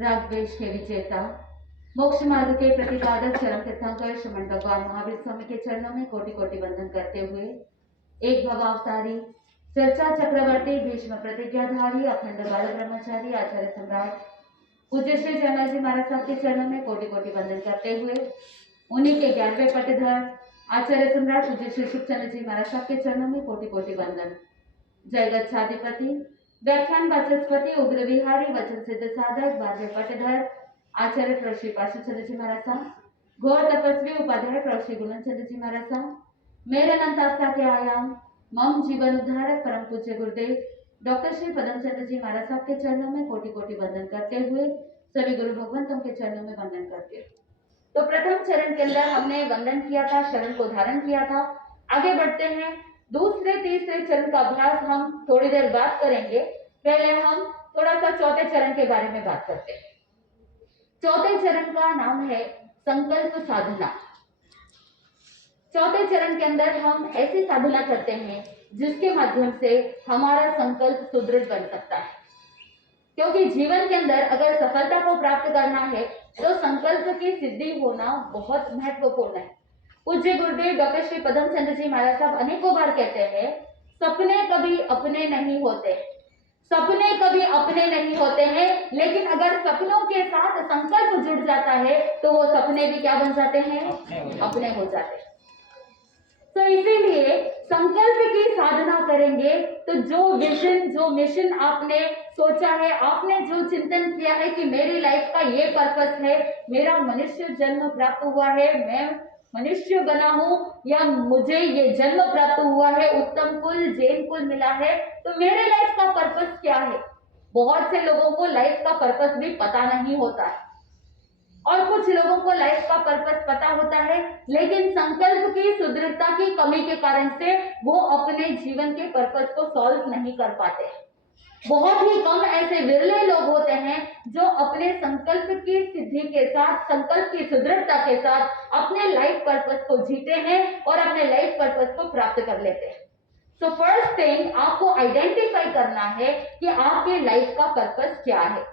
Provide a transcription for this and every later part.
राग द्वेष के विजेता, मोक्ष मार्ग के प्रतिपादक चरम तीर्थंकर श्रीमन भगवान महावीर स्वामी के चरणों में कोटि कोटि वंदन करते हुए एक भवावतारी चर्चा चक्रवर्ती भीष्म प्रतिज्ञाधारी अखंड बाल ब्रह्मचारी आचार्य सम्राट पूज्य श्री जयमल जी महाराज साहब के चरणों में कोटि कोटि वंदन करते हुए उन्हीं के 11वें पटधर आचार्य सम्राट पूज्य श्री सुखचंद्र जी महाराज साहब के चरणों में कोटि कोटि वंदन। जय गच्छाधिपति व्याख्यान वाचस्पति उग्र विहारी वचन सिद्ध साधक 12वें पटधर आचार्य प्रभु श्री पार्श्वचंद्र जी महाराज साहब घोर तपस्वी उपाध्याय प्रभु श्री गुणचंद्र जी महाराज साहब मेरे अनंत आस्था के आयाम मम जीवन उद्धारक परम पूज्य गुरुदेव डॉक्टर श्री पदमचंद्र जी महाराज साहब के चरणों में कोटि कोटि वंदन करते हुए सभी गुरु भगवंतों के चरणों में वंदन करते हुए तो प्रथम चरण के अंदर हमने वंदन किया था, शरण को धारण किया था। आगे बढ़ते हैं, दूसरे तीसरे चरण का अभ्यास हम थोड़ी देर बाद करेंगे। पहले हम थोड़ा सा चौथे चरण के बारे में बात करते हैं। चौथे चरण का नाम है संकल्प साधना। चौथे चरण के अंदर हम ऐसी साधना करते हैं जिसके माध्यम से हमारा संकल्प सुदृढ़ बन सकता है, क्योंकि जीवन के अंदर अगर सफलता को प्राप्त करना है तो संकल्प की सिद्धि होना बहुत महत्वपूर्ण है। पूज्य गुरुदेव डॉक्टर श्री पदमचंद्र जी महाराज साहब अनेकों बार कहते हैं, सपने कभी अपने नहीं होते, सपने कभी अपने नहीं होते हैं, लेकिन अगर सपनों के साथ संकल्प जुड़ जाता है तो वो सपने भी क्या बन जाते हैं, अपने हो जाते हैं। तो इसीलिए संकल्प की साधना करेंगे तो जो विजन, जो मिशन आपने सोचा है, आपने जो चिंतन किया है कि मेरी लाइफ का ये पर्पस है, मेरा मनुष्य जन्म प्राप्त हुआ है, मैं मनुष्य बना हूं, या मुझे ये जन्म प्राप्त हुआ है, उत्तम कुल जैन कुल मिला है, तो मेरे लाइफ का पर्पस क्या है। बहुत से लोगों को लाइफ का पर्पस भी पता नहीं होता है और कुछ लोगों को लाइफ का पर्पस पता होता है, लेकिन संकल्प की सुदृढ़ता की कमी के कारण से वो अपने जीवन के पर्पस को सॉल्व नहीं कर पाते। बहुत ही कम ऐसे विरले लोग होते हैं जो अपने संकल्प की सिद्धि के साथ, संकल्प की सुदृढ़ता के साथ अपने लाइफ पर्पस को जीते हैं और अपने लाइफ पर्पस को प्राप्त कर लेते हैं। तो फर्स्ट थिंग आपको आइडेंटिफाई करना है कि आपके लाइफ का पर्पस क्या है।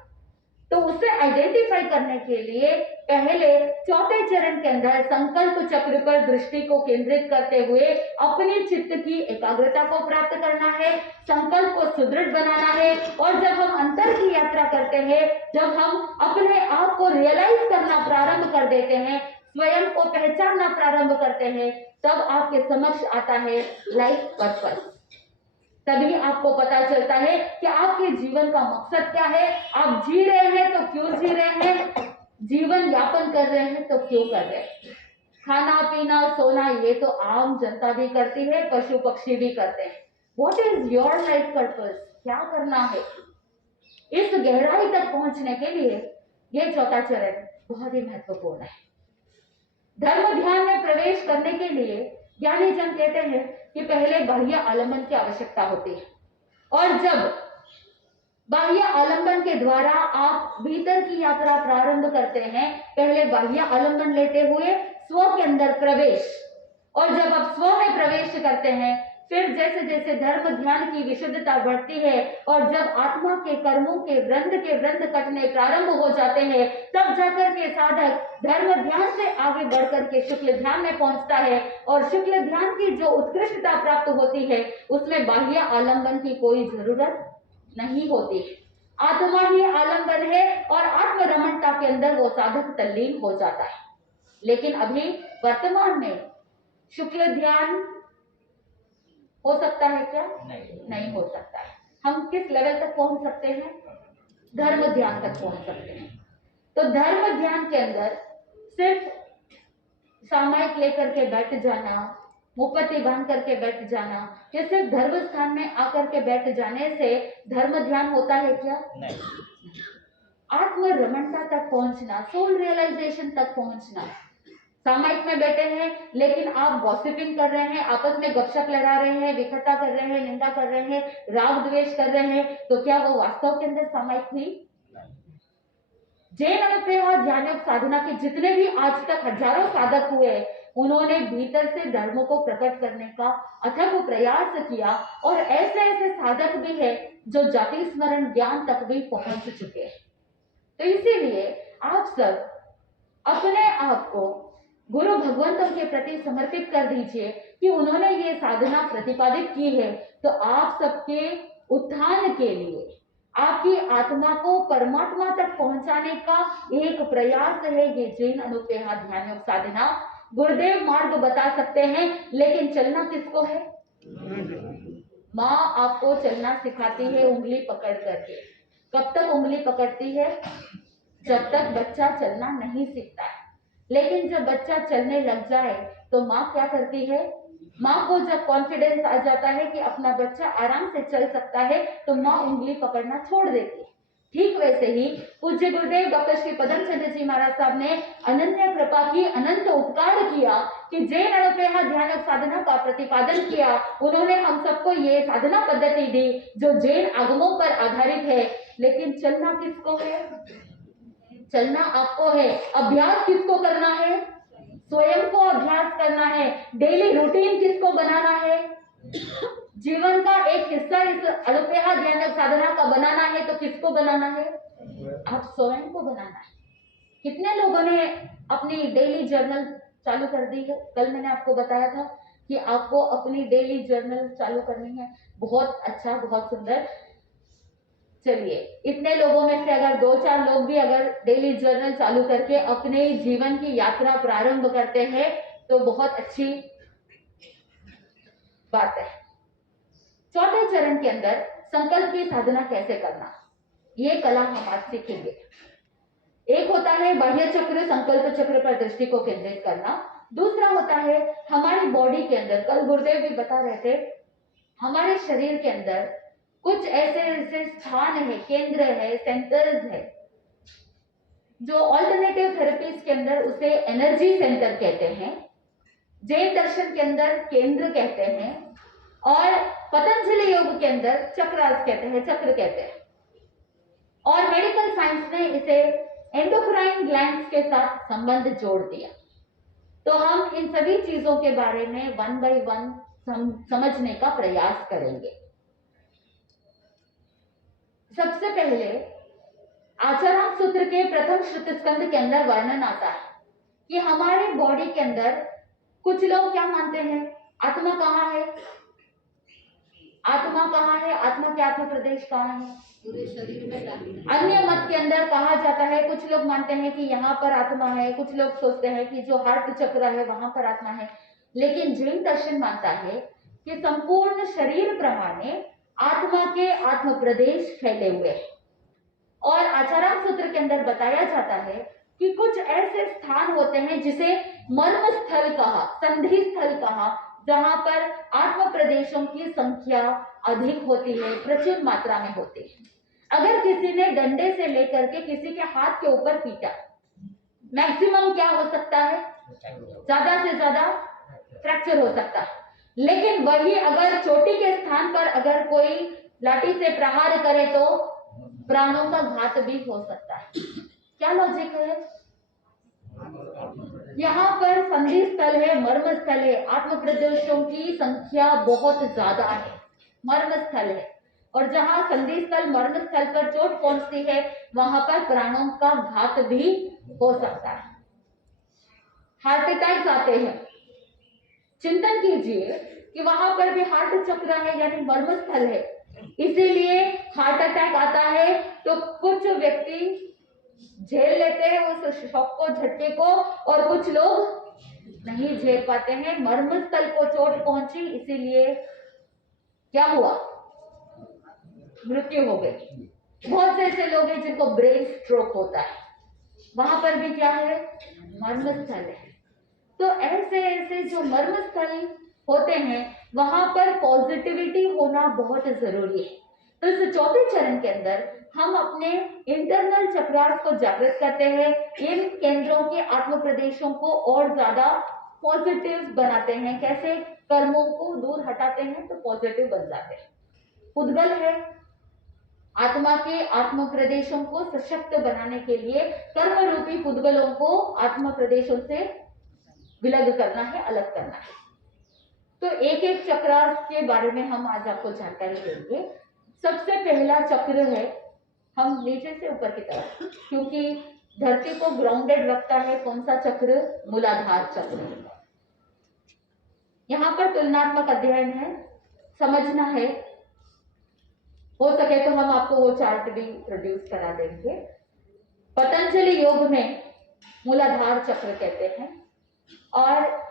तो उसे आइडेंटिफाई करने के लिए पहले चौथे चरण के अंदर संकल्प चक्र पर दृष्टि को केंद्रित करते हुए अपने चित्त की एकाग्रता को प्राप्त करना है, संकल्प को सुदृढ़ बनाना है। और जब हम अंतर की यात्रा करते हैं, जब हम अपने आप को रियलाइज करना प्रारंभ कर देते हैं, स्वयं को पहचानना प्रारंभ करते हैं, तब आपके समक्ष आता है लाइफ पर्पस। तभी आपको पता चलता है कि आपके जीवन का मकसद क्या है। आप जी रहे हैं तो क्यों जी रहे हैं, जीवन यापन कर रहे हैं तो क्यों कर रहे हैं। खाना पीना सोना ये तो आम जनता भी करती है, पशु पक्षी भी करते हैं। What is your life purpose, क्या करना है। इस गहराई तक पहुंचने के लिए यह चौथा चरण बहुत ही महत्वपूर्ण है। धर्म ध्यान में प्रवेश करने के लिए ज्ञानी जन कहते हैं कि पहले बाह्य आलंबन की आवश्यकता होती है, और जब बाह्य आलंबन के द्वारा आप भीतर की यात्रा प्रारंभ करते हैं, पहले बाह्य आलंबन लेते हुए स्व के अंदर प्रवेश, और जब आप स्व में प्रवेश करते हैं, फिर जैसे जैसे धर्म ध्यान की विशुद्धता बढ़ती है और जब आत्मा के कर्मों के वृंद कटने प्रारंभ हो जाते हैं, तब जाकर के साधक धर्म ध्यान से आगे बढ़कर के शुक्ल ध्यान में पहुंचता है। और शुक्ल ध्यान की जो उत्कृष्टता प्राप्त होती है उसमें बाह्य आलंबन की कोई जरूरत नहीं होती। आत्मा ही आलंबन है और आत्मरमणता के अंदर वो साधक तल्लीन हो जाता है। लेकिन अभी वर्तमान में शुक्ल ध्यान हो सकता है क्या? नहीं हो सकता है। हम किस लेवल तक पहुंच सकते हैं? धर्म ध्यान तक पहुंच सकते हैं। तो धर्म ध्यान के अंदर सिर्फ सामायिक लेकर के बैठ जाना, मुपत्ति बांध करके बैठ जाना, या सिर्फ धर्म स्थान में आकर के बैठ जाने से धर्म ध्यान होता है क्या? नहीं। आत्म रमणता तक पहुंचना, सोल रियलाइजेशन तक पहुंचना। सामायिक में बैठे हैं लेकिन आप गॉसिपिंग कर रहे हैं, आपस में गपशप लड़ा रहे हैं, विखता कर रहे हैं, निंदा कर रहे हैं, राग द्वेष कर रहे हैं, तो क्या वो वास्तव के अंदर सामायिक हुई? जैन अनुप्रयोग ध्यान साधना के जितने भी आज तक हजारों साधक हुए, उन्होंने भीतर से धर्म को प्रकट करने का अथक प्रयास किया, और ऐसे ऐसे साधक भी है जो जाति स्मरण ज्ञान तक भी पहुंच चुके हैं। तो इसीलिए आप सब अपने आप को गुरु भगवंतों के प्रति समर्पित कर दीजिए कि उन्होंने ये साधना प्रतिपादित की है, तो आप सबके उत्थान के लिए, आपकी आत्मा को परमात्मा तक पहुंचाने का एक प्रयास है ये जैन अनुपेहा ध्यान योग साधना। गुरुदेव मार्ग बता सकते हैं, लेकिन चलना किसको है? माँ आपको चलना सिखाती है उंगली पकड़ करके। कब तक उंगली पकड़ती है? जब तक बच्चा चलना नहीं सीखता है। लेकिन जब बच्चा चलने लग जाए तो माँ क्या करती है? माँ को जब कॉन्फिडेंस आ जाता है कि अपना बच्चा आराम से चल सकता है, तो माँ उंगली पकड़ना छोड़ देती है। ठीक वैसे ही पूज्य गुरुदेव डॉक्टर श्री पदम चंद्र जी महाराज साहब ने अनन्य कृपा की, अनंत उपकार किया कि जैन अनुपेहा ध्यान साधना का प्रतिपादन किया। उन्होंने हम सबको ये साधना पद्धति दी जो जैन आगमों पर आधारित है। लेकिन चलना किसको है? चलना आपको है। अभ्यास किसको करना है? स्वयं को अभ्यास करना है। डेली रूटीन किसको बनाना है? जीवन का एक हिस्सा इस अनुपेहा ध्यान साधना का बनाना है, तो किसको बनाना है? आप स्वयं को बनाना है। कितने लोगों ने अपनी डेली जर्नल चालू कर दी है? कल मैंने आपको बताया था कि आपको अपनी डेली जर्नल चालू करनी है। बहुत अच्छा, बहुत सुंदर। चलिए, इतने लोगों में से अगर 2-4 लोग भी अगर डेली जर्नल चालू करके अपने जीवन की यात्रा प्रारंभ करते हैं तो बहुत अच्छी बात है। चौथे चरण के अंदर संकल्प की साधना कैसे करना, ये कला हम आज सीखेंगे। एक होता है बाह्य चक्र, संकल्प चक्र पर दृष्टि को केंद्रित करना। दूसरा होता है हमारी बॉडी के अंदर, कल गुरुदेव भी बता रहे थे, हमारे शरीर के अंदर कुछ ऐसे ऐसे स्थान है, केंद्र है, सेंटर्स है, जो ऑल्टरनेटिव थेरेपीज के अंदर उसे एनर्जी सेंटर कहते हैं, जैन दर्शन के अंदर केंद्र कहते हैं, और पतंजलि योग के अंदर चक्रास कहते हैं, चक्र कहते हैं। और मेडिकल साइंस ने इसे एंडोक्राइन ग्लैंड्स के साथ संबंध जोड़ दिया। तो हम इन सभी चीजों के बारे में 1 by 1 समझने का प्रयास करेंगे। सबसे पहले आचरण सूत्र के प्रथम श्रुत स्कंद के अंदर वर्णन आता है कि हमारे बॉडी के अंदर कुछ लोग क्या मानते हैं, आत्मा कहाँ है? आत्मा कहाँ है? आत्मा के आत्म प्रदेश कहाँ है? पूरे शरीर में। अन्य मत के अंदर कहा जाता है, कुछ लोग मानते हैं कि यहाँ पर आत्मा है, कुछ लोग सोचते हैं कि जो हार्ट चक्र है वहां पर आत्मा है। लेकिन जैन दर्शन मानता है कि संपूर्ण शरीर प्रमाणे आत्मा के आत्म प्रदेश फैले हुए हैं। और आचाराम सूत्र के अंदर बताया जाता है कि कुछ ऐसे स्थान होते हैं जिसे मर्म स्थल कहा, संधि स्थल कहा, जहां पर आत्म प्रदेशों की संख्या अधिक होती है, प्रचुर मात्रा में होती है। अगर किसी ने डंडे से लेकर के किसी के हाथ के ऊपर पीटा, मैक्सिमम क्या हो सकता है? ज्यादा से ज्यादा फ्रैक्चर हो सकता है। लेकिन वही अगर चोटी के स्थान पर अगर कोई लाठी से प्रहार करे तो प्राणों का घात भी हो सकता है। क्या लॉजिक है? यहाँ पर संधि स्थल है, मर्म स्थल है, आत्म प्रदेशों की संख्या बहुत ज्यादा है, मर्म स्थल है। और जहां संधि स्थल, मर्म स्थल पर चोट पहुंचती है, वहां पर प्राणों का घात भी हो सकता है। हार्ट अटैक आते हैं, चिंतन कीजिए कि वहां पर भी हार्ट चक्र है, यानी मर्म स्थल है, इसीलिए हार्ट अटैक आता है। तो कुछ व्यक्ति झेल लेते हैं उस शॉक को, झटके को, और कुछ लोग नहीं झेल पाते हैं। मर्म स्थल को चोट पहुंची, इसीलिए क्या हुआ? मृत्यु हो गई। बहुत से ऐसे लोग हैं जिनको ब्रेन स्ट्रोक होता है, वहां पर भी क्या है? मर्म स्थल है। तो ऐसे ऐसे जो मर्म स्थल होते हैं वहां पर पॉजिटिविटी होना बहुत जरूरी है। तो इस चौथे चरण के अंदर हम अपने इंटरनल चक्रास को जागृत करते हैं, इन केंद्रों के आत्म प्रदेशों को और ज्यादा पॉजिटिव बनाते हैं। कैसे? कर्मों को दूर हटाते हैं तो पॉजिटिव बन जाते हैं। उद्गल है, आत्मा के आत्म प्रदेशों को सशक्त बनाने के लिए कर्म रूपी पुद्गलों को आत्म प्रदेशों से विलग करना है, अलग करना है। तो एक एक चक्रास के बारे में हम आज आपको जानकारी देंगे। सबसे पहला चक्र है हम नीचे से ऊपर की तरफ, क्योंकि धरती को ग्राउंडेड रखता है कौन सा चक्र? मूलाधार चक्र। यहाँ पर तुलनात्मक अध्ययन है, समझना है। हो सके तो हम आपको वो चार्ट भी प्रोड्यूस करा देंगे। पतंजलि योग में मूलाधार चक्र कहते हैं, और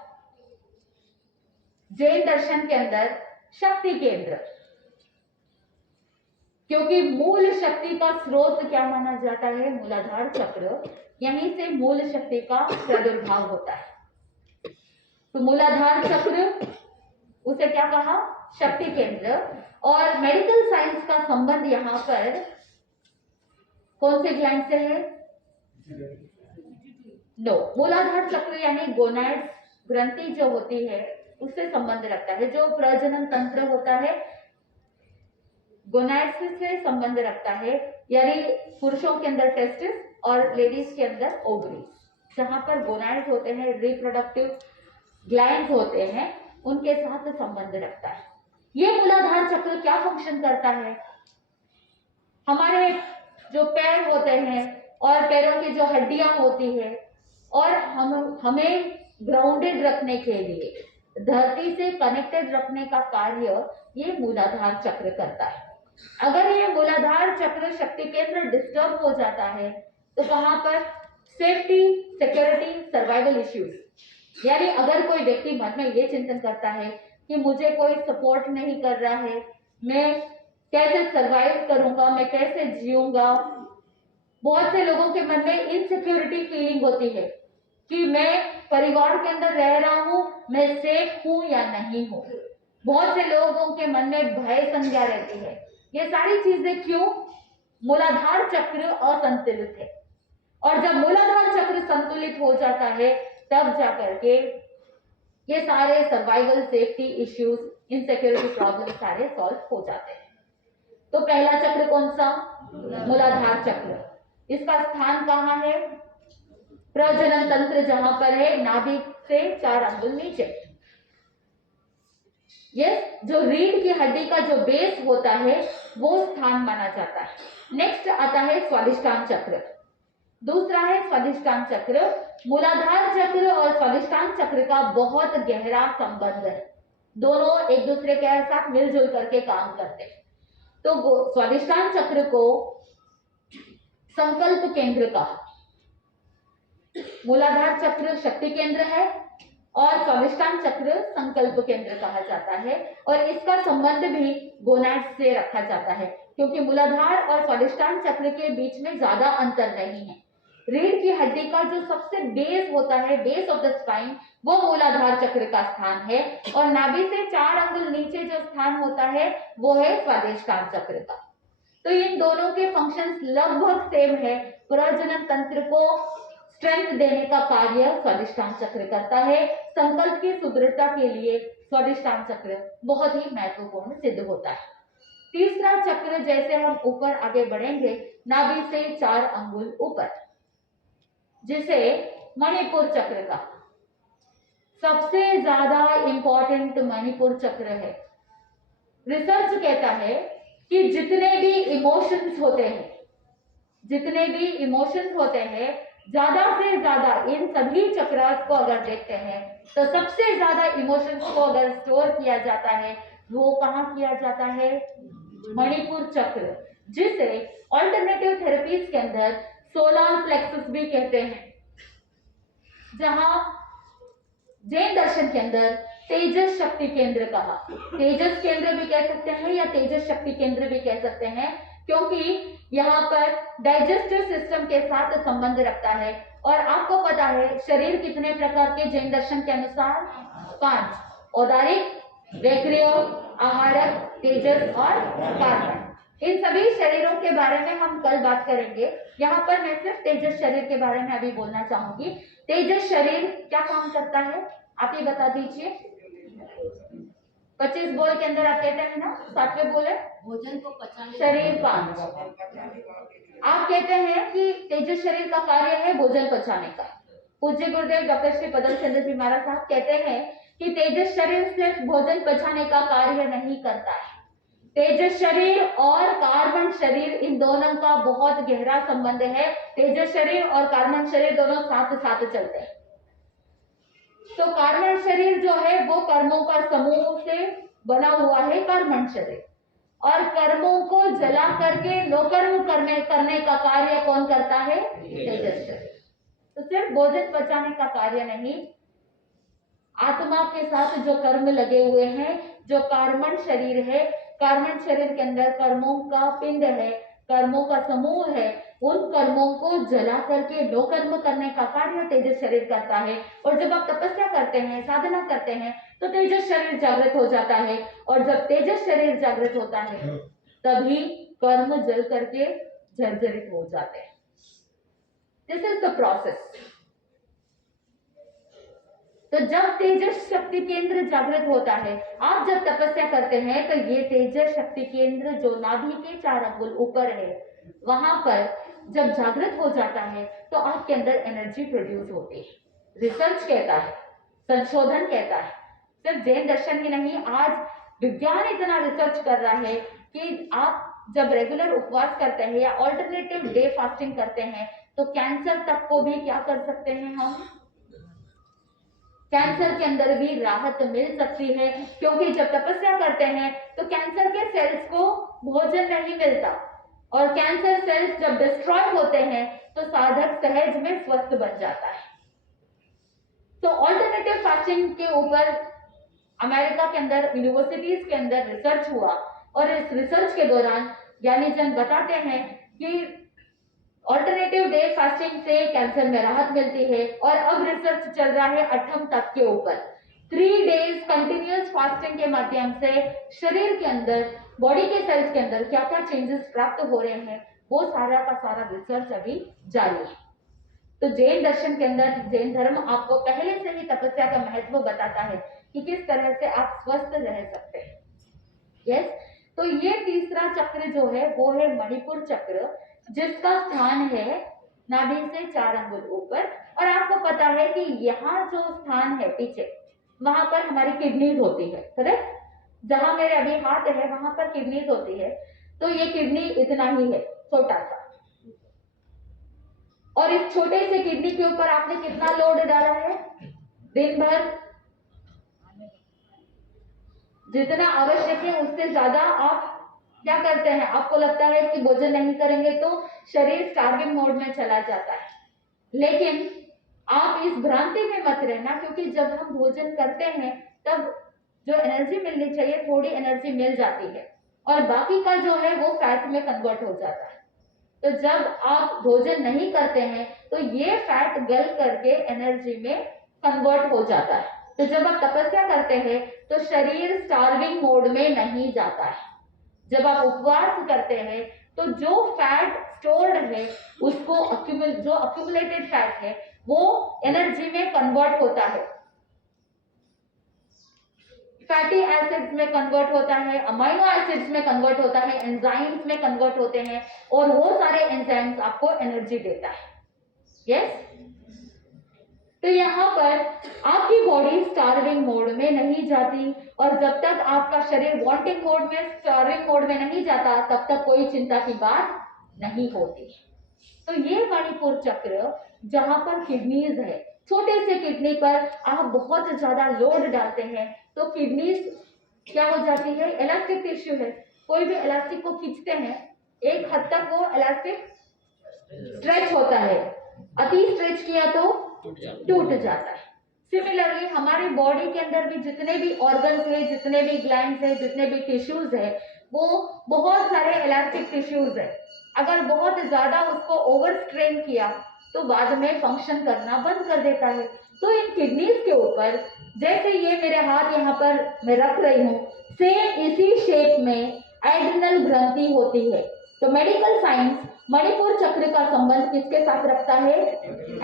जैन दर्शन के अंदर शक्ति केंद्र, क्योंकि मूल शक्ति का स्रोत क्या माना जाता है? मूलाधार चक्र। यहीं से मूल शक्ति का प्रादुर्भाव होता है। तो मूलाधार चक्र, उसे क्या कहा? शक्ति केंद्र। और मेडिकल साइंस का संबंध यहाँ पर कौन से ग्लैंड से है? नो, मूलाधार चक्र यानी गोनाड्स ग्रंथि जो होती है उससे संबंध रखता है। जो प्रजनन तंत्र होता है गोनाड्स से संबंध रखता है, यानी पुरुषों के अंदर टेस्टिस और लेडीज के अंदर ओवरी। जहां पर गोनाड्स होते हैं, रिप्रोडक्टिव ग्लैंड्स होते हैं, उनके साथ संबंध रखता है। ये मूलाधार चक्र क्या फंक्शन करता है? हमारे जो पैर होते हैं और पैरों की जो हड्डियां होती है, और हमें ग्राउंडेड रखने के लिए, धरती से कनेक्टेड रखने का कार्य ये मूलाधार चक्र करता है। अगर ये मूलाधार चक्र शक्ति केंद्र डिस्टर्ब हो जाता है तो कहां पर? सेफ्टी, सिक्योरिटी, सर्वाइवल इश्यूज, यानी अगर कोई व्यक्ति मन में ये चिंतन करता है कि मुझे कोई सपोर्ट नहीं कर रहा है, मैं कैसे सर्वाइव करूंगा, मैं कैसे जीऊंगा। बहुत से लोगों के मन में इनसिक्योरिटी फीलिंग होती है कि मैं परिवार के अंदर रह रहा हूं, मैं सेफ हूं या नहीं हूं। बहुत से लोगों के मन में भय संज्ञा रहती है। ये सारी चीजें क्यों? मूलाधार चक्र असंतुलित है, और जब मूलाधार चक्र संतुलित हो जाता है तब जाकर के ये सारे survival, safety issues, insecurity problem सारे सॉल्व हो जाते हैं। तो पहला चक्र कौन सा? मूलाधार चक्र। इसका स्थान कहाँ है? प्रजनन तंत्र जहां पर है, नाभि से 4 अंगुल नीचे। यस, जो रीढ़ की हड्डी का जो बेस होता है वो स्थान माना जाता है। नेक्स्ट आता है स्वादिष्टान चक्र। दूसरा है स्वादिष्टान चक्र। मूलाधार चक्र और स्वादिष्टान चक्र का बहुत गहरा संबंध है, दोनों एक दूसरे के साथ मिलजुल करके काम करते हैं। तो स्वादिष्टान चक्र को संकल्प केंद्र कहा। मूलाधार चक्र शक्ति केंद्र है और स्वादिष्टान चक्र संकल्प केंद्र कहा जाता है, और इसका संबंध भी गोनाड्स से रखा जाता है, क्योंकि मूलाधार और स्वादिष्टान चक्र के बीच में ज्यादा अंतर नहीं है। रीढ़ की हड्डी का जो सबसे बेस होता है, बेस ऑफ द स्पाइन, वो मूलाधार चक्र का स्थान है, और नाभि से 4 अंगुल नीचे जो स्थान होता है वो है स्वादिष्टान चक्र का। तो इन दोनों के फंक्शंस लगभग सेम है। प्रजनन तंत्र को स्ट्रेंथ देने का कार्य स्वादिष्टान चक्र करता है। संकल्प की सुदृढ़ता के लिए स्वादिष्टान चक्र बहुत ही महत्वपूर्ण सिद्ध होता है। तीसरा चक्र, जैसे हम ऊपर आगे बढ़ेंगे, नाभि से 4 अंगुल ऊपर, जिसे मणिपुर चक्र का सबसे ज्यादा इंपॉर्टेंट मणिपुर चक्र है। रिसर्च कहता है कि जितने भी इमोशंस होते हैं, ज्यादा से ज्यादा इन सभी चक्रास को अगर देखते हैं तो सबसे ज्यादा इमोशंस को अगर स्टोर किया जाता है वो कहाँ किया जाता है? मणिपुर चक्र, जिसे ऑल्टरनेटिव थेरेपीज के अंदर सोलार प्लेक्सस भी कहते हैं, जहां जैन दर्शन के अंदर तेजस शक्ति केंद्र कहा। तेजस केंद्र भी कह सकते हैं या तेजस शक्ति केंद्र भी कह सकते हैं, क्योंकि यहाँ पर डाइजेस्टिव सिस्टम के साथ संबंध रखता है। और आपको पता है शरीर कितने प्रकार के जैन दर्शन के अनुसार? 5, औदारिक, वैक्रिय, आहारक, तेजस और कार्बन। इन सभी शरीरों के बारे में हम कल बात करेंगे। यहाँ पर मैं सिर्फ तेजस शरीर के बारे में अभी बोलना चाहूंगी। तेजस शरीर क्या काम करता है, आप ये बता दीजिए। 25 बोल के अंदर आप कहते हैं ना, 7वें बोल है भोजन को पचाने, शरीर 5। आप कहते हैं कि तेजस शरीर का कार्य है भोजन पचाने का। पूज्य गुरुदेव डॉक्टर श्री पदम चंद्र जी महाराज साहब कहते हैं कि तेजस शरीर सिर्फ भोजन पचाने का कार्य नहीं करता है, तेजस शरीर और कार्बन शरीर, इन दोनों का बहुत गहरा संबंध है। तेजस शरीर और कार्बन शरीर दोनों साथ साथ चलते हैं। तो कार्बन शरीर जो है वो कर्मों का समूह से बना हुआ है कार्बन शरीर, और कर्मों को जला करके लोकर्म करने का कार्य कौन करता है? तेजस शरीर। तो सिर्फ भोजन पचाने का कार्य नहीं, आत्मा के साथ जो कर्म लगे हुए हैं, जो कार्बन शरीर है, कार्बन शरीर के अंदर कर्मों का पिंड है, कर्मों का समूह है, उन कर्मों को जला करके लोकर्म करने का कार्य तेजस शरीर करता है। और जब आप तपस्या करते हैं, साधना करते हैं, तो तेजस शरीर जागृत हो जाता है, और जब तेजस शरीर जागृत होता है तभी कर्म जल करके जर्जरित हो जाते हैं। This is the process. तो जब तेजस शक्ति केंद्र जागृत होता है, आप जब तपस्या करते हैं, तो ये तेजस शक्ति केंद्र जो नाभि के 4 अंगुल ऊपर है, वहां पर जब जागृत हो जाता है तो आपके अंदर एनर्जी प्रोड्यूस होती है। रिसर्च कहता है, संशोधन कहता है, सिर्फ जैन दर्शन ही नहीं, आज विज्ञान इतना रिसर्च कर रहा है कि आप जब रेगुलर उपवास करते हैं या ऑल्टरनेटिव डे फास्टिंग करते हैं, तो कैंसर तक को भी क्या कर सकते हैं हम? कैंसर के अंदर भी राहत मिल सकती है, क्योंकि जब तपस्या करते हैं तो कैंसर के सेल्स को भोजन नहीं मिलता, और कैंसर सेल्स जब डिस्ट्रॉय होते हैं तो साधक सहज में स्वस्थ बन जाता है। तो ऑल्टरनेटिव फास्टिंग के ऊपर अमेरिका के अंदर यूनिवर्सिटीज के अंदर रिसर्च हुआ, और इस रिसर्च के दौरान ज्ञानी जन बताते हैं कि ऑल्टरनेटिव डे फास्टिंग से कैंसर में राहत मिलती है। और अब रिसर्च चल रहा है 8वीं तक के ऊपर। 3 डेज कंटिन्यूअस फास्टिंग के माध्यम से शरीर के अंदर, बॉडी के सेल्स के अंदर क्या क्या चेंजेस प्राप्त हो रहे हैं, वो सारा का सारा रिसर्च अभी जारी है। तो जैन दर्शन के अंदर, जैन धर्म आपको पहले से ही तपस्या का महत्व बताता है कि किस तरह से आप स्वस्थ रह सकते हैं। यस, तो ये तीसरा चक्र जो है वो है मणिपुर चक्र, जिसका स्थान है नाभि से 4 अंगुल ऊपर। और आपको पता है कि यहाँ जो स्थान है पीछे, वहां पर हमारी किडनीज होती है, करेक्ट? जहां मेरे अभी हाथ है वहां पर किडनीज होती है। तो ये किडनी इतना ही है, छोटा सा, और इस छोटे से किडनी के ऊपर आपने कितना लोड डाला है? दिन भर जितना आवश्यक है उससे ज्यादा आप क्या करते हैं? आपको लगता है कि भोजन नहीं करेंगे तो शरीर स्टार्विंग मोड में चला जाता है, लेकिन आप इस भ्रांति में मत रहना, क्योंकि जब हम भोजन करते हैं तब जो एनर्जी मिलनी चाहिए थोड़ी एनर्जी मिल जाती है, और बाकी का जो है वो फैट में कन्वर्ट हो जाता है। तो जब आप भोजन नहीं करते हैं तो ये फैट गल करके एनर्जी में कन्वर्ट हो जाता है। तो जब आप तपस्या करते हैं तो शरीर स्टार्विंग मोड में नहीं जाता है। जब आप उपवास करते हैं तो जो फैट स्टोर्ड है उसको जो अक्यूमुलेटेड फैट है वो एनर्जी में कन्वर्ट होता है, फैटी एसिड्स में कन्वर्ट होता है, अमाइनो एसिड्स में कन्वर्ट होता है, एंजाइम्स में कन्वर्ट होते हैं, और वो सारे एंजाइम्स आपको एनर्जी देता है। यस, तो यहाँ पर आपकी बॉडी स्टार्विंग मोड में नहीं जाती, और जब तक आपका शरीर वांटिंग मोड में, स्टार्विंग मोड में नहीं जाता, तब तक कोई चिंता की बात नहीं होती। तो ये मणिपुर चक्र जहां पर किडनीज है, छोटे से किडनी पर आप बहुत ज्यादा लोड डालते हैं तो किडनीज क्या हो जाती है? इलास्टिक टिश्यू है, कोई भी इलास्टिक को खींचते हैं, एक हद तक वो इलास्टिक स्ट्रेच होता है, अति स्ट्रेच किया तो टूट जाता है। सिमिलरली हमारी बॉडी के अंदर भी जितने भी ऑर्गन्स है, जितने भी ग्लैंड्स है, जितने भी टिश्यूज है, वो बहुत सारे इलास्टिक टिश्यूज है। अगर बहुत ज्यादा उसको ओवर स्ट्रेन किया तो बाद में फंक्शन करना बंद कर देता है। तो इन किडनीज के ऊपर, जैसे ये मेरे हाथ यहाँ पर मैं रख रही हूँ, सेम इसी शेप में एड्रिनल ग्रंथि होती है। तो मेडिकल साइंस मणिपुर चक्र का संबंध किसके साथ रखता है?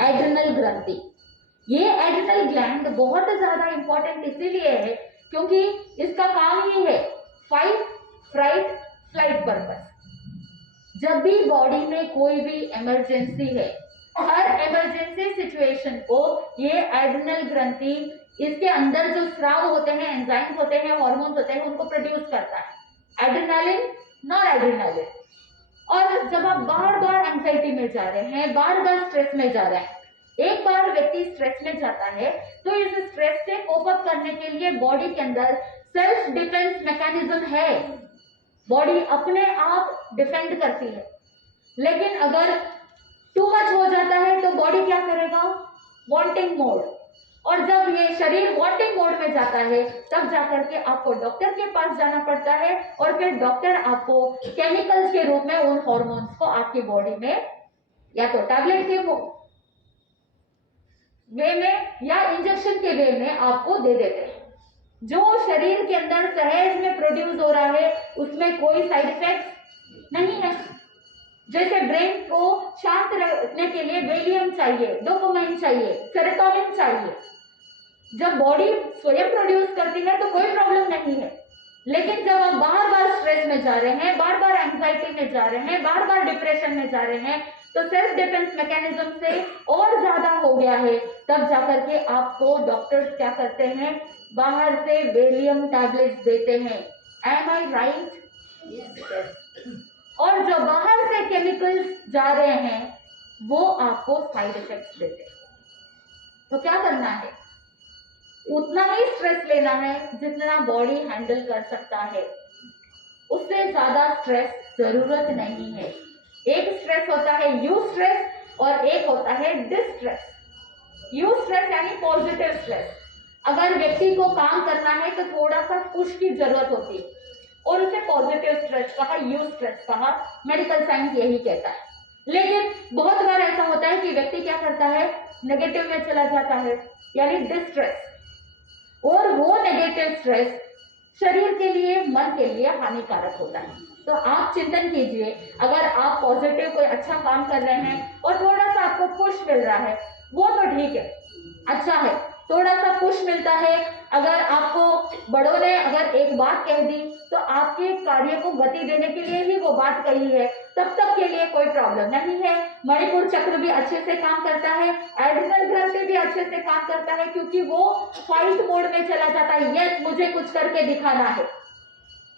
एड्रिनल ग्रंथि। ये एड्रिनल ग्लैंड बहुत ज्यादा इंपॉर्टेंट इसीलिए है क्योंकि इसका काम ही है फाइट, फ्राइट, फ्लाइट पर्पस। जब भी बॉडी में कोई भी इमरजेंसी है, हर इमरजेंसी सिचुएशन को ये एड्रिनल ग्रंथि, इसके अंदर जो स्राव होते हैं, एंजाइम्स होते हैं, हार्मोन्स होते हैं, उनको प्रोड्यूस करता है। Adrenaline, nor adrenaline. और जब आप बार बार एंजाइटी में जा रहे हैं, बार बार स्ट्रेस में जा रहे हैं, एक बार व्यक्ति स्ट्रेस में जाता है तो इस स्ट्रेस से कोप अप करने के लिए बॉडी के अंदर सेल्फ डिफेंस मैकेनिज्म है, बॉडी अपने आप डिफेंड करती है। लेकिन अगर टू मच हो जाता है तो बॉडी क्या करेगा? Wanting mode. और जब ये शरीर वांटिंग मोड में जाता है तब जाकर के आपको डॉक्टर के पास जाना पड़ता है और फिर डॉक्टर आपको केमिकल्स के रूप में उन हॉर्मोन्स को आपकी बॉडी में या तो टैबलेट के वे में या इंजेक्शन के वे में आपको दे देते हैं। जो शरीर के अंदर सहज में प्रोड्यूस हो रहा है उसमें कोई साइड इफेक्ट नहीं है। जैसे ब्रेन को शांत रखने के लिए वेलियम चाहिए, डोपामाइन चाहिए, सेरोटोनिन चाहिए, जब बॉडी स्वयं प्रोड्यूस करती है तो कोई प्रॉब्लम नहीं है। लेकिन जब आप बार बार स्ट्रेस में जा रहे हैं, बार बार एंजाइटी में जा रहे हैं, बार बार डिप्रेशन में जा रहे हैं तो सेल्फ डिफेंस मैकेनिज्म से और ज्यादा हो गया है, तब जाकर के आपको डॉक्टर्स क्या करते हैं? बाहर से वेलियम टैबलेट्स देते हैं। एम आई राइट? और जो बाहर से केमिकल्स जा रहे हैं वो आपको साइड इफेक्ट्स देते हैं। तो क्या करना है? उतना ही स्ट्रेस लेना है जितना बॉडी हैंडल कर सकता है, उससे ज्यादा स्ट्रेस जरूरत नहीं है। एक स्ट्रेस होता है यू स्ट्रेस और एक होता है डिस्ट्रेस। यू स्ट्रेस यानी पॉजिटिव स्ट्रेस। अगर व्यक्ति को काम करना है तो थोड़ा सा पुश की जरूरत होती है और उसे पॉजिटिव स्ट्रेस कहा, यू स्ट्रेस कहा, मेडिकल साइंस यही कहता है। लेकिन बहुत बार ऐसा होता है कि व्यक्ति क्या करता है? नेगेटिव में चला जाता है यानी डिस्ट्रेस, और वो नेगेटिव स्ट्रेस शरीर के लिए, मन के लिए हानिकारक होता है। तो आप चिंतन कीजिए, अगर आप पॉजिटिव कोई अच्छा काम कर रहे हैं और थोड़ा सा आपको पुश मिल रहा है वो तो ठीक है, अच्छा है, थोड़ा सा पुश मिलता है। अगर आपको बड़ों ने अगर एक बात कह दी तो आपके कार्य को गति देने के लिए ही वो बात कही है, तब तक के लिए कोई प्रॉब्लम नहीं है। मणिपुर चक्र भी अच्छे से काम करता है, एड्रिनल ग्रंथि भी अच्छे से काम करता है, क्योंकि वो फाइट मोड में चला जाता है। यस, मुझे कुछ करके दिखाना है,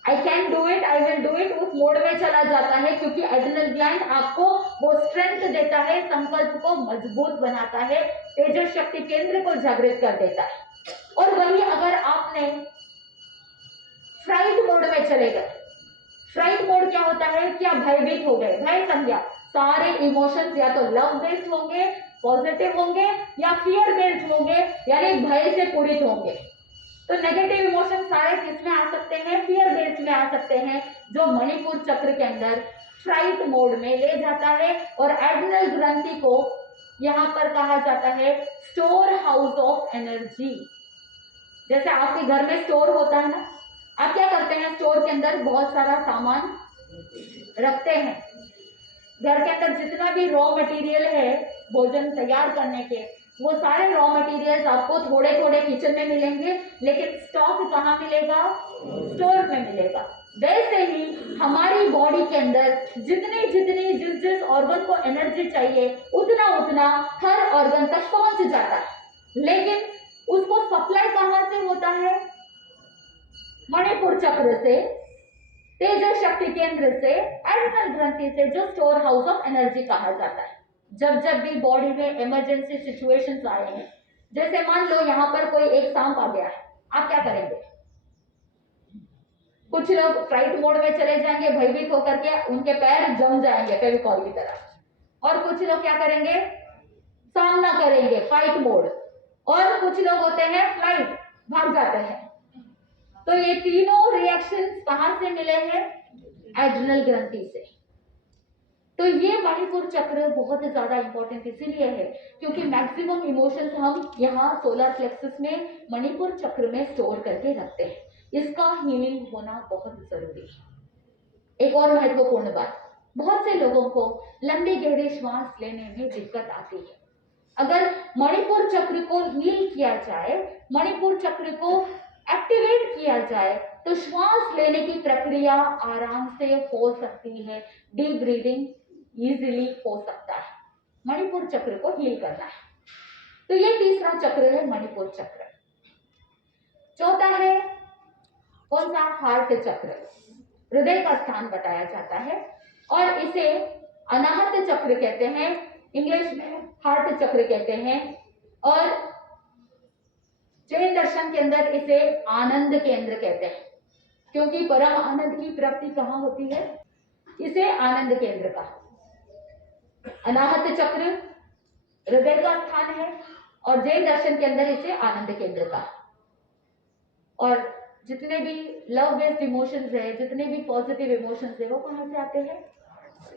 I can do it, I will do it, उस मोड में चला जाता है, क्योंकि एड्रिनल ग्लैंड आपको वो स्ट्रेंथ देता है, संकल्प को मजबूत बनाता है, तेजस शक्ति केंद्र को जागृत कर देता है। और वही अगर आपने फ्राइट मोड में चले गए, फ्राइट मोड क्या होता है कि आप भयभीत हो गए, भय संज्ञा, सारे इमोशंस या तो लव बेस्ड होंगे, पॉजिटिव होंगे, या फियर बेस्ड होंगे यानी भय से पीड़ित होंगे। तो नेगेटिव इमोशन सारे किस में आ सकते हैं? फियर बेस्ड में आ सकते हैं, जो मणिपुर चक्र के अंदर फ्राइट मोड में ले जाता है। और एड्रिनल ग्रंथि को यहाँ पर कहा जाता है स्टोर हाउस ऑफ एनर्जी। जैसे आपके घर में स्टोर होता है ना, आप क्या करते हैं? स्टोर के अंदर बहुत सारा सामान रखते हैं। घर के अंदर जितना भी रॉ मटेरियल है भोजन तैयार करने के, वो सारे रॉ मटेरियल्स आपको थोड़े थोड़े किचन में मिलेंगे, लेकिन स्टॉक कहाँ मिलेगा? स्टोर में मिलेगा। वैसे ही हमारी बॉडी के अंदर जितनी जितनी जिस जिस ऑर्गन को एनर्जी चाहिए उतना उतना हर ऑर्गन तक पहुंच जाता है, लेकिन उसको सप्लाई कहाँ से होता है? मणिपुर चक्र से, तेजस शक्ति केंद्र से, एड्रिनल ग्रंथि से, जो स्टोर हाउस ऑफ एनर्जी कहा जाता है। जब जब भी बॉडी में इमरजेंसी सिचुएशंस आए हैं, जैसे मान लो यहाँ पर कोई एक सांप आ गया है, आप क्या करेंगे? कुछ लोग फ्राइट मोड में चले जाएंगे, भयभीत होकर के उनके पैर जम जाएंगे फेविकॉल की तरह, और कुछ लोग क्या करेंगे? सामना करेंगे, फाइट मोड, और कुछ लोग होते हैं फ्लाइट, भाग जाते हैं। तो ये तीनों रिएक्शंस कहां से मिले हैं? एड्रिनल ग्रंथि से। तो ये मणिपुर चक्र बहुत ज्यादा इंपॉर्टेंट इसीलिए है क्योंकि मैक्सिमम इमोशंस हम यहाँ सोलर प्लेक्सस में मणिपुर चक्र में स्टोर करके रखते हैं। इसका हीलिंग होना बहुत जरूरी है। एक और महत्वपूर्ण बात, बहुत से लोगों को लंबी गहरी श्वास लेने में दिक्कत आती है। अगर मणिपुर चक्र को हील किया जाए, मणिपुर चक्र को एक्टिवेट किया जाए तो श्वास लेने की प्रक्रिया आराम से हो सकती है, डीप ब्रीदिंग इजीली हो सकता है। मणिपुर चक्र को हील करना है, तो ये तीसरा चक्र है मणिपुर चक्र। चौथा है कौन सा? हार्ट चक्र। हृदय का स्थान बताया जाता है और इसे अनाहत चक्र कहते हैं, इंग्लिश में हार्ट चक्र कहते हैं। और जैन दर्शन के अंदर इसे आनंद केंद्र कहते हैं, क्योंकि परम आनंद की प्राप्ति कहाँ होती है, इसे आनंद केंद्र का। अनाहत चक्र हृदय का स्थान है और जैन दर्शन के अंदर इसे आनंद केंद्र का। और जितने भी लव बेस्ड इमोशंस है, जितने भी पॉजिटिव इमोशंस है, वो कहाँ से आते हैं,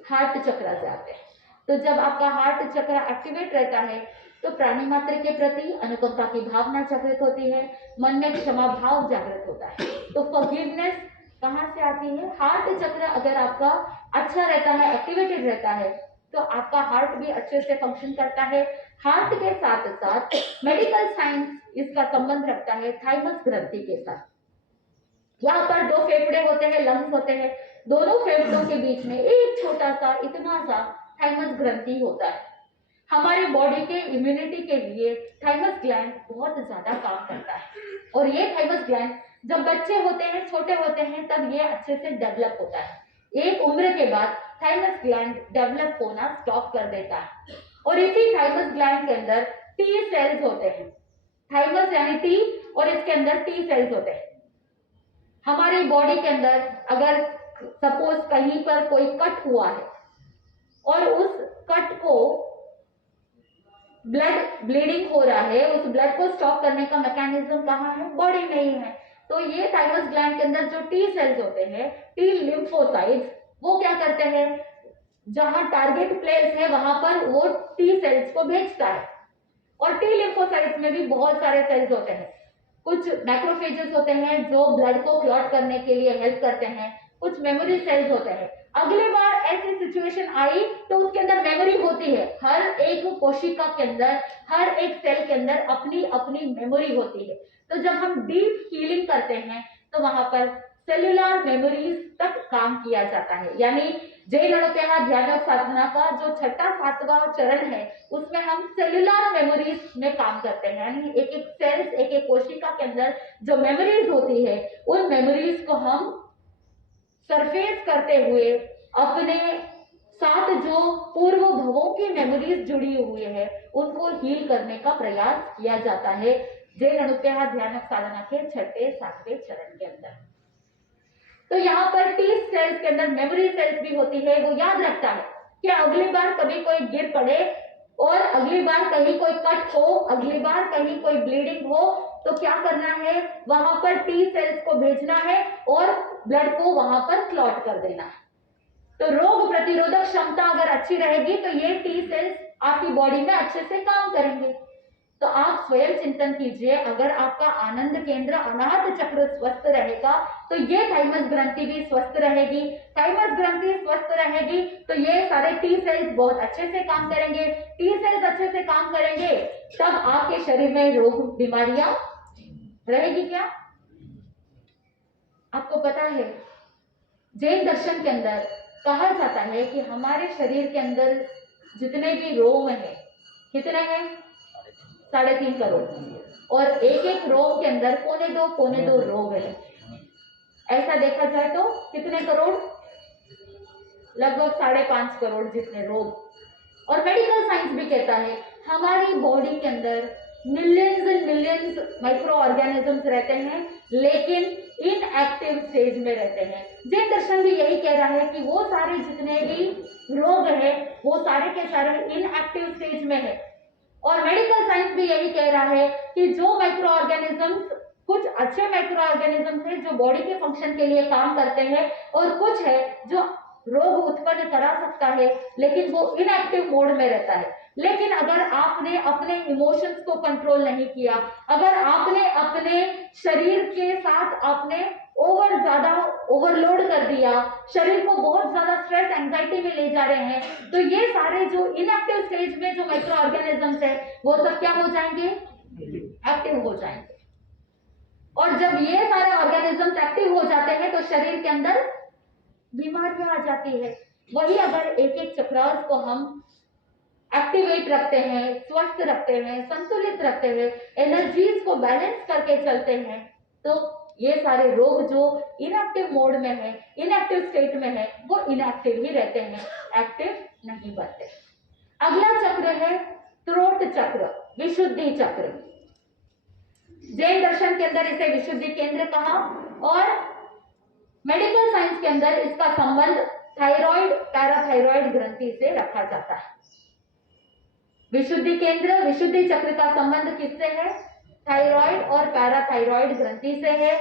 हार्ट चक्र से आते हैं। तो जब आपका हार्ट चक्र एक्टिवेट रहता है तो प्राणी मात्र के प्रति अनुकंपा की भावना जागृत होती है, मन में क्षमा भाव जागृत होता है। तो फॉरगिवनेस कहाँ से आती है, हार्ट चक्र अगर आपका अच्छा रहता है, एक्टिवेटेड रहता है, तो आपका हार्ट भी अच्छे से फंक्शन करता है। हार्ट के साथ साथ मेडिकल साइंस इसका संबंध रखता है थाइमस ग्रंथि के साथ। यहाँ पर दो फेफड़े होते हैं, लंग्स होते हैं, दोनों फेफड़ों के बीच में एक छोटा सा इतना सा थाइमस ग्रंथि होता है। हमारी बॉडी के इम्यूनिटी के लिए थाइमस ग्लैंड बहुत ज्यादा काम करता है और ये थाइमस ग्लैंड जब बच्चे होते हैं, छोटे होते हैं, तब ये अच्छे से डेवलप होता है। एक उम्र के बाद थाइमस ग्लैंड डेवलप होना स्टॉप कर देता है और इसी थाइमस ग्लैंड के अंदर टी सेल्स होते हैं। थाइमस यानी टी और इसके अंदर टी सेल्स होते हैं। हमारी बॉडी के अंदर अगर सपोज कहीं पर कोई कट हुआ है और उस कट को ब्लड ब्लीडिंग हो रहा है, उस ब्लड को स्टॉप करने का मैकेनिज्म कहाँ है, बॉडी में ही है। तो ये थाइमस ग्लैंड के अंदर जो टी सेल्स होते हैं, टी लिम्फोसाइट्स, वो क्या करते हैं, जहां टारगेट प्लेस है वहां पर वो टी सेल्स को भेजता है। और टी लिम्फोसाइट्स में भी बहुत सारे सेल्स होते हैं। कुछ मैक्रोफेजेस होते हैं जो ब्लड को क्लॉट करने के लिए हेल्प करते हैं, कुछ मेमोरी सेल्स होते हैं। अगली बार ऐसी सिचुएशन आई तो उसके अंदर मेमोरी होती है। हर एक कोशिका के अंदर, हर एक सेल के अंदर अपनी अपनी मेमोरी होती है। तो जब हम डीप हीलिंग करते हैं तो वहां पर सेल्युलर मेमोरीज तक काम किया जाता है। यानी जैन अनुपेहा ध्यान साधना का जो छठा सातवां चरण है, उसमें हम सेल्युलर मेमोरीज में काम करते हैं। यानी एक एक सेल्स, एक एक कोशिका के अंदर जो मेमोरीज होती है, उन मेमोरीज को हम सरफेस करते हुए अपने साथ जो पूर्व भवों की मेमोरीज जुड़ी हुई है उनको हील करने का प्रयास किया जाता है जैन अनुपेहा ध्यान साधना के छठे सातवें चरण के अंदर। तो यहाँ पर टी सेल्स के अंदर मेमोरी सेल्स भी होती है। वो याद रखता है कि अगली बार कभी कोई गिर पड़े और अगली बार कहीं कोई कट हो, अगली बार कहीं कोई ब्लीडिंग हो, तो क्या करना है, वहां पर टी सेल्स को भेजना है और ब्लड को वहां पर क्लॉट कर देना है। तो रोग प्रतिरोधक क्षमता अगर अच्छी रहेगी तो ये टी सेल्स आपकी बॉडी में अच्छे से काम करेंगे। तो आप स्वयं चिंतन कीजिए, अगर आपका आनंद केंद्र अनाहत चक्र स्वस्थ रहेगा तो ये थाइमस ग्रंथि भी स्वस्थ रहेगी। थाइमस ग्रंथि स्वस्थ रहेगी तो ये सारे टी सेल्स बहुत अच्छे से काम करेंगे। टी सेल्स अच्छे से काम करेंगे तब आपके शरीर में रोग बीमारियां रहेगी क्या? आपको पता है जैन दर्शन के अंदर कहा जाता है कि हमारे शरीर के अंदर जितने भी रोम है, कितने हैं, 3.5 करोड़, और एक एक रोग के अंदर पौने दो रोग है। ऐसा देखा जाए तो कितने करोड़, लगभग 5.5 करोड़ जितने रोग। और मेडिकल साइंस भी कहता है हमारी बॉडी के अंदर millions and millions micro organisms रहते हैं, लेकिन इनएक्टिव स्टेज में रहते हैं। जैन दर्शन भी यही कह रहा है कि वो सारे जितने भी रोग है वो सारे के सारे इनएक्टिव स्टेज में है। और मेडिकल साइंस भी यही कह रहा है कि जो माइक्रो ऑर्गेनिजम्स, कुछ अच्छे माइक्रो ऑर्गेनिजम्स हैं जो बॉडी के फंक्शन के लिए काम करते हैं, और कुछ है जो रोग उत्पन्न करा सकता है लेकिन वो इनएक्टिव मोड में रहता है। लेकिन अगर आपने अपने इमोशंस को कंट्रोल नहीं किया, अगर आपने अपने शरीर के साथ आपने ज्यादा ओवरलोड कर दिया, शरीर को बहुत ज्यादा स्ट्रेस एंजाइटी में ले जा रहे हैं, तो ये सारे जो इनएक्टिव स्टेज में जो माइक्रो ऑर्गेनिजम्स है वो सब क्या हो जाएंगे, एक्टिव हो जाएंगे। और जब ये सारे ऑर्गेनिजम्स एक्टिव हो जाते हैं तो शरीर के अंदर बीमारियां आ जाती है। वही अगर एक एक चक्रास को हम एक्टिवेट रखते हैं, स्वस्थ रखते हैं, संतुलित रखते हैं, एनर्जीज को बैलेंस करके चलते हैं, तो ये सारे रोग जो इनएक्टिव मोड में है, इनएक्टिव स्टेट में है, वो इनएक्टिव ही रहते हैं, एक्टिव नहीं बनते। अगला चक्र है थ्रोट चक्र, विशुद्धि चक्र। जैन दर्शन के अंदर इसे विशुद्धि केंद्र कहा और मेडिकल साइंस के अंदर इसका संबंध थायराइड पैराथायराइड ग्रंथि से रखा जाता है। विशुद्धि केंद्र, विशुद्धि चक्र का संबंध किससे है? थायराइड और पैराथायराइड ग्रंथि से है।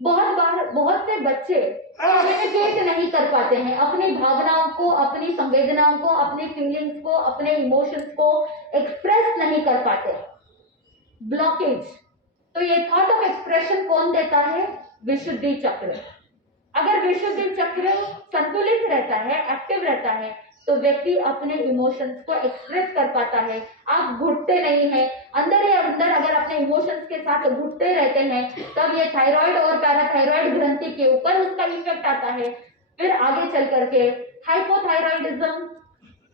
बहुत बार बहुत से बच्चे कम्युनिकेट नहीं कर पाते हैं, अपनी भावनाओं को, अपनी संवेदनाओं को, अपनी फीलिंग्स को, अपने इमोशंस को एक्सप्रेस नहीं कर पाते, ब्लॉकेज। तो ये थॉट ऑफ एक्सप्रेशन कौन देता है? विशुद्धि चक्र। अगर विशुद्धि चक्र संतुलित रहता है, एक्टिव रहता है, तो व्यक्ति अपने इमोशंस को एक्सप्रेस कर पाता है। आप घुटते नहीं हैं, अंदर ही अंदर अगर अपने इमोशंस के साथ घुटते रहते हैं, तब ये थायराइड और पैराथायराइड ग्रंथि के ऊपर उसका इफेक्ट आता है। फिर आगे चल करके हाइपोथायराइडिज्म,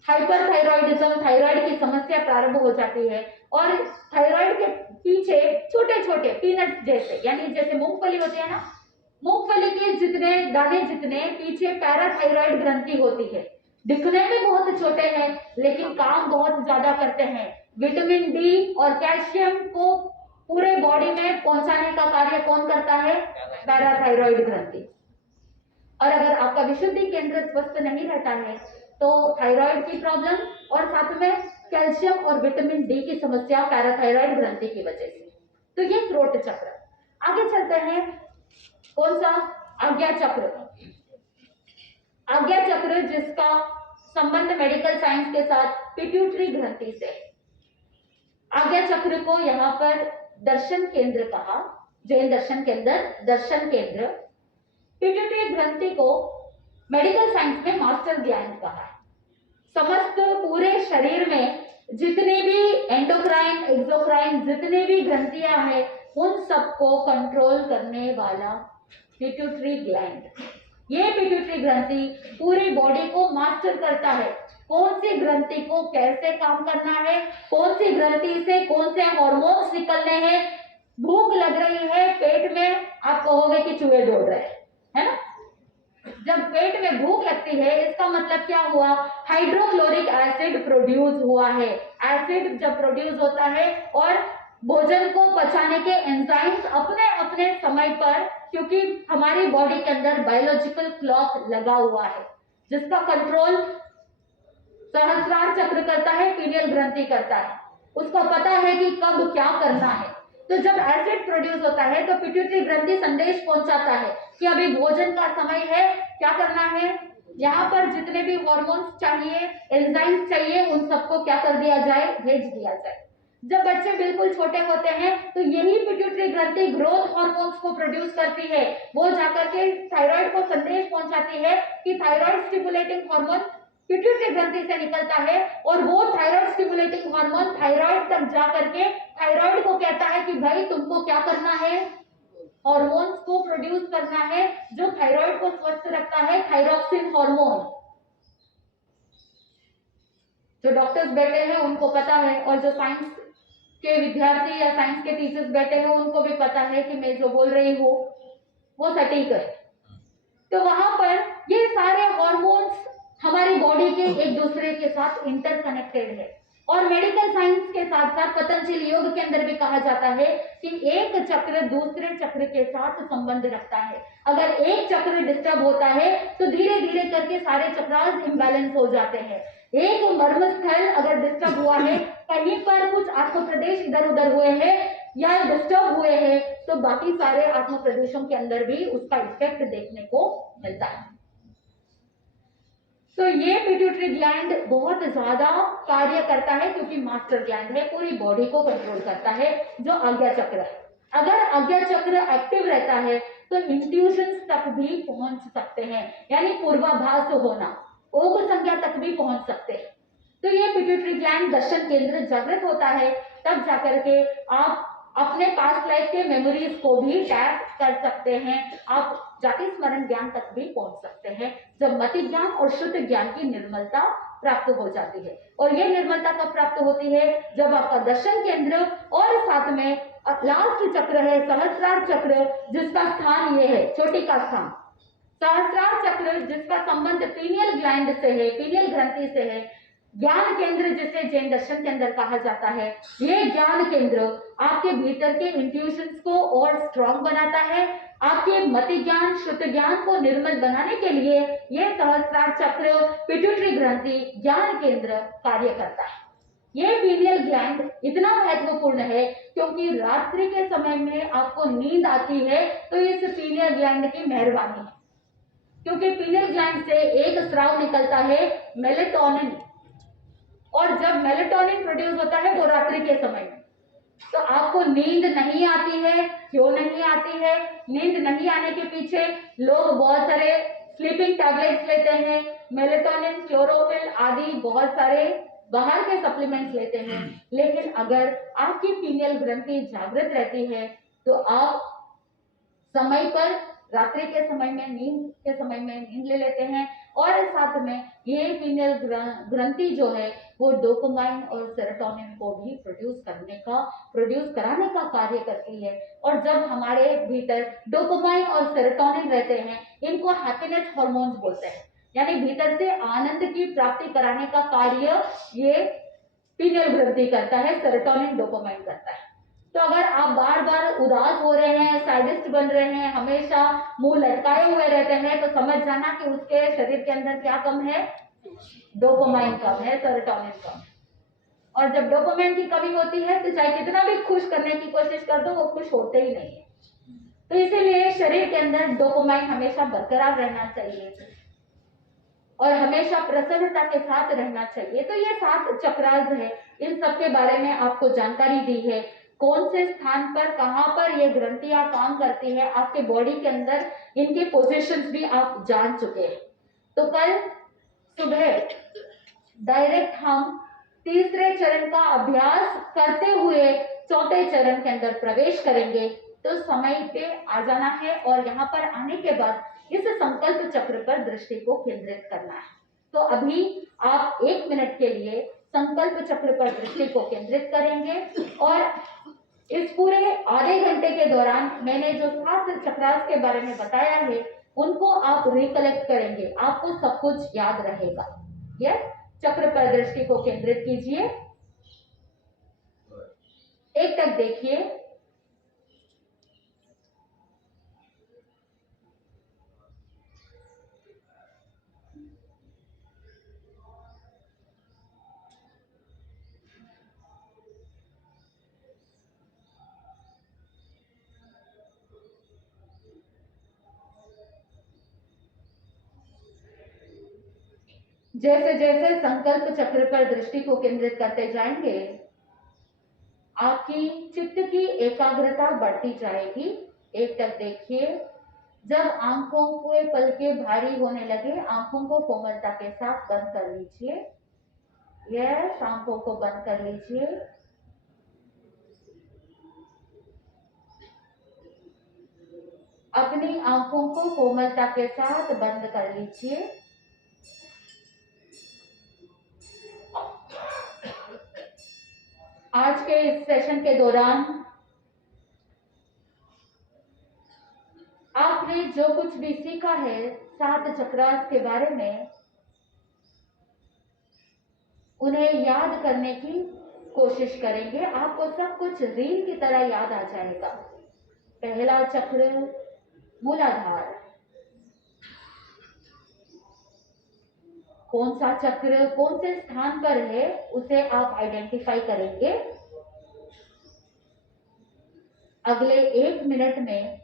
हाइपरथायराइडिज्म, थायराइड की समस्या प्रारंभ हो जाती है और थायराइड के पीछे छोटे छोटे पीनट जैसे, यानी जैसे मूंगफली होती है ना, मूंगफली के जितने दाने जितने पीछे पैराथायराइड ग्रंथि होती है। दिखने में बहुत छोटे हैं लेकिन काम बहुत ज्यादा करते हैं। विटामिन डी और कैल्शियम को पूरे बॉडी में पहुंचाने का कार्य कौन करता है? पैराथायराइड ग्रंथि। और अगर आपका विशुद्धि केंद्र स्वस्थ नहीं रहता है तो थायराइड की प्रॉब्लम और साथ में कैल्शियम और विटामिन डी की समस्या पैराथायराइड ग्रंथि की वजह से। तो ये थ्रोट चक्र। आगे चलते हैं, कौन सा? आज्ञा चक्र। आज्ञा चक्र जिसका संबंध मेडिकल साइंस के साथ पिट्यूटरी ग्रंथि से। आज्ञा चक्र को यहाँ पर दर्शन केंद्र कहा, जैन दर्शन के अंदर दर्शन केंद्र। पिट्यूटरी ग्रंथि को मेडिकल साइंस में मास्टर ग्लैंड कहा है। समस्त पूरे शरीर में जितने भी एंडोक्राइन, एक्सोक्राइन, जितने भी ग्रंथियां हैं, उन सबको कंट्रोल करने वाला पिट्यूटरी ग्लैंड। ये पिट्यूटरी ग्रंथि पूरी बॉडी को मास्टर करता है, कौन सी ग्रंथि को कैसे काम करना है, कौन सी ग्रंथि से कौन से हार्मोन्स निकलने हैं। भूख लग रही है पेट में, आप कहोगे कि चूहे दौड़ रहे हैं, है ना? जब पेट में भूख लगती है इसका मतलब क्या हुआ? हाइड्रोक्लोरिक एसिड प्रोड्यूस हुआ है। एसिड जब प्रोड्यूस होता है और भोजन को पचाने के एंजाइम्स अपने अपने समय पर, क्योंकि हमारी बॉडी के अंदर बायोलॉजिकल क्लॉक लगा हुआ है जिसका कंट्रोल सहस्रार चक्र करता है, पीनियल ग्रंथि करता है। उसको पता है कि कब क्या करना है। तो जब एसिड प्रोड्यूस होता है तो पिट्यूटरी ग्रंथि संदेश पहुंचाता है कि अभी भोजन का समय है, क्या करना है। यहाँ पर जितने भी हार्मोन्स चाहिए, एंजाइम्स चाहिए, उन सबको क्या कर दिया जाए? भेज दिया जाए। जब बच्चे बिल्कुल छोटे होते हैं तो यही पिट्यूटरी ग्रंथि ग्रोथ हार्मोन्स को प्रोड्यूस करती है। वो जाकर के थायराइड को संदेश पहुंचाती है कि थायराइड स्टिमुलेटिंग हार्मोन पिट्यूटरी ग्रंथि से निकलता है और वो थायराइड स्टिमुलेटिंग हार्मोन थायराइड तक जाकर के थायराइड को कहता है कि भाई तुमको क्या करना है? हार्मोन्स को प्रोड्यूस करना है जो थायराइड को स्वस्थ रखता है, थायरोक्सिन हार्मोन। जो डॉक्टर्स बैठे हैं उनको पता है और जो साइंस के विद्यार्थी या साइंस के टीचर्स बैठे हैं उनको भी पता है कि मैं जो बोल रही हूँ वो सटीक है। तो वहां पर ये सारे हार्मोन्स हमारी बॉडी के एक दूसरे के साथ इंटरकनेक्टेड है। और मेडिकल साइंस के साथ साथ पतंजलि योग के अंदर भी कहा जाता है कि एक चक्र दूसरे चक्र के साथ संबंध रखता है। अगर एक चक्र डिस्टर्ब होता है तो धीरे धीरे करके सारे चक्रास इम्बैलेंस हो जाते हैं। एक मर्म स्थल अगर डिस्टर्ब हुआ है, कहीं पर कुछ आत्म प्रदेश इधर उधर हुए हैं या डिस्टर्ब हुए हैं, तो बाकी सारे आत्म प्रदेशों के अंदर भी उसका इफेक्ट देखने को मिलता है। तो ये पिट्यूटरी ग्लैंड बहुत ज्यादा कार्य करता है क्योंकि मास्टर ग्लैंड है, पूरी बॉडी को कंट्रोल करता है, जो आज्ञा चक्र है। अगर आज्ञा चक्र एक्टिव रहता है तो इंट्यूशंस तक भी पहुंच सकते हैं, यानी पूर्वाभास होना, ओघ संज्ञा तक भी पहुंच सकते हैं। तो ये पिट्यूटरी ग्लैंड दर्शन केंद्र जागृत होता है, तब जाकर के आप अपने पास्ट लाइफ के मेमोरीज को भी टैप कर सकते हैं, आप जाति स्मरण ज्ञान तक भी पहुंच सकते हैं, जब मति ज्ञान और शुद्ध ज्ञान की निर्मलता प्राप्त हो जाती है। और यह निर्मलता कब प्राप्त होती है? जब आपका दर्शन केंद्र और साथ में लास्ट चक्र है सहस्रार चक्र, जिसका स्थान ये है, चोटी का स्थान। सहस्रार चक्र जिसका संबंध पीनियल ग्लैंड से है, पीनियल ग्रंथि से है, ज्ञान केंद्र जिसे जैन दर्शन के अंदर कहा जाता है। ये ज्ञान केंद्र आपके भीतर के इंट्यूशंस को और स्ट्रॉन्ग बनाता है। आपके मति ज्ञान, शुद्ध ज्ञान को निर्मल बनाने के लिए यह सहस्रार चक्र, पिट्यूटरी ग्रंथि, ज्ञान केंद्र कार्य करता है। ये पीनियल ग्लैंड इतना महत्वपूर्ण है क्योंकि रात्रि के समय में आपको नींद आती है तो इस पीनियल ग्लैंड की मेहरबानी है, क्योंकि पीनियल ग्लैंड से एक स्राव निकलता है मेलेटोनिन, और जब मेलेटोनिन प्रोड्यूस होता है वो रात्रि के समय में। तो आपको नींद नहीं आती है, क्यों नहीं आती है? नींद नहीं आने के पीछे लोग बहुत सारे स्लीपिंग टैबलेट्स लेते हैं, मेलेटोनिन, क्लोरोफिल आदि बहुत सारे बाहर के सप्लीमेंट्स लेते हैं। लेकिन अगर आपकी पीनियल ग्रंथि जागृत रहती है तो आप समय पर, रात्रि के समय में, नींद के समय में नींद ले लेते हैं, और साथ में ये पीनियल ग्रंथि जो है वो डोपामाइन और सेरोटोनिन को भी प्रोड्यूस कराने का कार्य करती है। और जब हमारे भीतर डोपामाइन और सेरोटोनिन रहते हैं, इनको हैप्पीनेस हार्मोन्स बोलते हैं, यानी भीतर से आनंद की प्राप्ति कराने का कार्य ये पीनियल ग्रंथि करता है, सेरोटोनिन, डोपामाइन करता है। तो अगर आप बार बार उदास हो रहे हैं, सैडिस्ट बन रहे हैं, हमेशा मुंह लटकाए हुए रहते हैं, तो समझ जाना कि उसके शरीर के अंदर क्या कम है? डोपामाइन कम है, सेरोटोनिन कम है। और जब डोपामाइन की कमी होती है तो चाहे कितना भी खुश करने की कोशिश कर दो, वो खुश होते ही नहीं है। तो इसीलिए शरीर के अंदर डोपामाइन हमेशा बरकरार रहना चाहिए और हमेशा प्रसन्नता के साथ रहना चाहिए। तो ये 7 चक्रास है, इन सब के बारे में आपको जानकारी दी है। कौन से स्थान पर, कहां पर ये ग्रंथियां काम करती है आपके बॉडी के अंदर, इनके पोजीशंस भी आप जान चुके हैं। तो कल सुबह डायरेक्ट हम तीसरे चरण का अभ्यास करते हुए चौथे चरण के अंदर प्रवेश करेंगे। तो समय पे आ जाना है और यहाँ पर आने के बाद इस संकल्प चक्र पर दृष्टि को केंद्रित करना है। तो अभी आप 1 मिनट के लिए संकल्प चक्र पर दृष्टि को केंद्रित करेंगे और इस पूरे आधे घंटे के दौरान मैंने जो 7 चक्रास के बारे में बताया है उनको आप रिकलेक्ट करेंगे, आपको सब कुछ याद रहेगा। यस, चक्र पर दृष्टि को केंद्रित कीजिए, एक तक देखिए, जैसे जैसे संकल्प चक्र पर दृष्टि को केंद्रित करते जाएंगे आपकी चित्त की एकाग्रता बढ़ती जाएगी। एक तक देखिए, जब आंखों के पलके भारी होने लगे आंखों को कोमलता के साथ बंद कर लीजिए। यस, आंखों को बंद कर लीजिए। अपनी आंखों को कोमलता के साथ बंद कर लीजिए। आज के इस सेशन के दौरान आपने जो कुछ भी सीखा है 7 चक्रास के बारे में, उन्हें याद करने की कोशिश करेंगे। आपको सब कुछ रील की तरह याद आ जाएगा। पहला चक्र मूलाधार, कौन सा चक्र कौन से स्थान पर है उसे आप आइडेंटिफाई करेंगे। अगले 1 मिनट में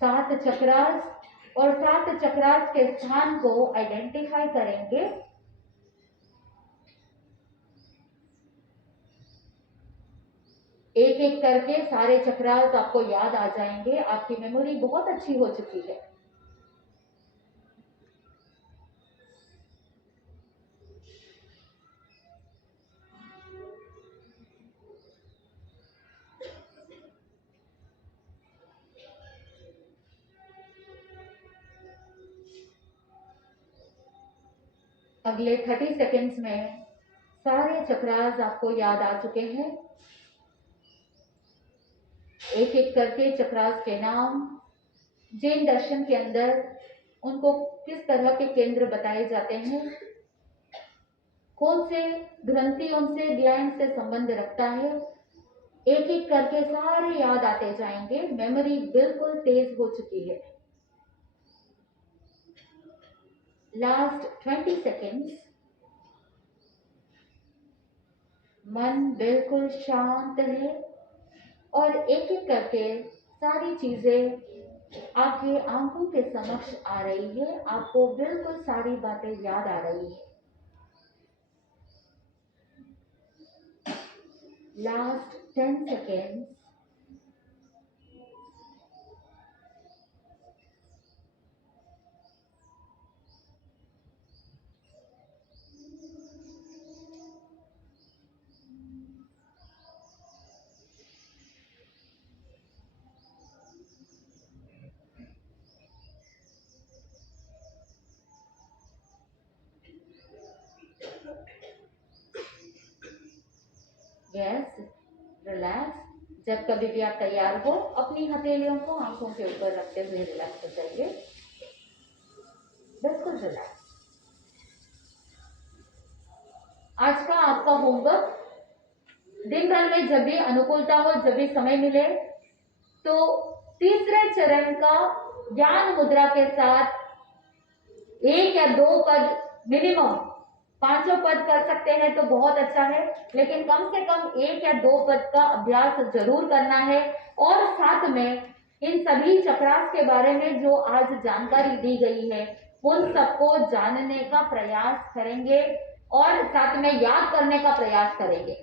7 चक्रास और 7 चक्रास के स्थान को आइडेंटिफाई करेंगे। एक एक करके सारे चक्रास आपको याद आ जाएंगे। आपकी मेमोरी बहुत अच्छी हो चुकी है। अगले 30 सेकेंड्स में सारे चक्रास आपको याद आ चुके हैं। एक एक करके चक्रास के नाम जैन दर्शन के अंदर उनको किस तरह के केंद्र बताए जाते हैं, कौन से ग्रंथि उनसे ग्लैंड से संबंध रखता है, एक एक करके सारे याद आते जाएंगे। मेमोरी बिल्कुल तेज हो चुकी है। Last 20 seconds. मन बिल्कुल शांत है और एक एक करके सारी चीजें आपकी आंखों के समक्ष आ रही है। आपको बिल्कुल सारी बातें याद आ रही है। Last 10 seconds. Yes, relax. जब कभी भी आप तैयार हो अपनी हथेलियों को आंखों के ऊपर रखते हुए रिलैक्स हो जाइए। बिल्कुल रिलैक्स। आज का आपका होमवर्क, दिन भर में जब भी अनुकूलता हो, जब भी समय मिले, तो तीसरे चरण का ज्ञान मुद्रा के साथ 1 या 2 पद, मिनिमम 5 पद कर सकते हैं तो बहुत अच्छा है, लेकिन कम से कम 1 या 2 पद का अभ्यास जरूर करना है। और साथ में इन सभी चक्रास के बारे में जो आज जानकारी दी गई है उन सबको जानने का प्रयास करेंगे और साथ में याद करने का प्रयास करेंगे।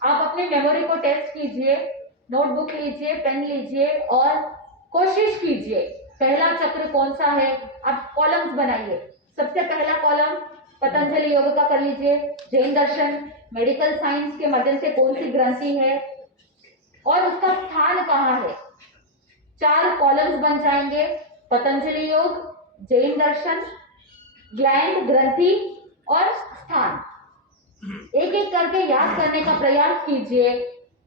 आप अपनी मेमोरी को टेस्ट कीजिए, नोटबुक लीजिए, पेन लीजिए और कोशिश कीजिए पहला चक्र कौन सा है। आप कॉलम्स बनाइए। सबसे पहला कॉलम पतंजलि योग का कर लीजिए, जैन दर्शन, मेडिकल साइंस के माध्यम से कौन सी ग्रंथि है और उसका स्थान कहाँ है। 4 कॉलम्स बन जाएंगे, पतंजलि योग, जैन दर्शन, ग्लैंड, ग्रंथि और स्थान। एक एक करके याद करने का प्रयास कीजिए,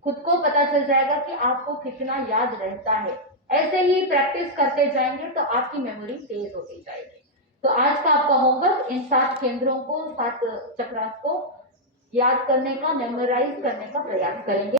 खुद को पता चल जाएगा कि आपको कितना याद रहता है। ऐसे ही प्रैक्टिस करते जाएंगे तो आपकी मेमोरी तेज होती जाएगी। तो आज का आपका होमवर्क इन 7 केंद्रों को, 7 चक्रास को याद करने का, मेमोराइज करने का प्रयास करेंगे।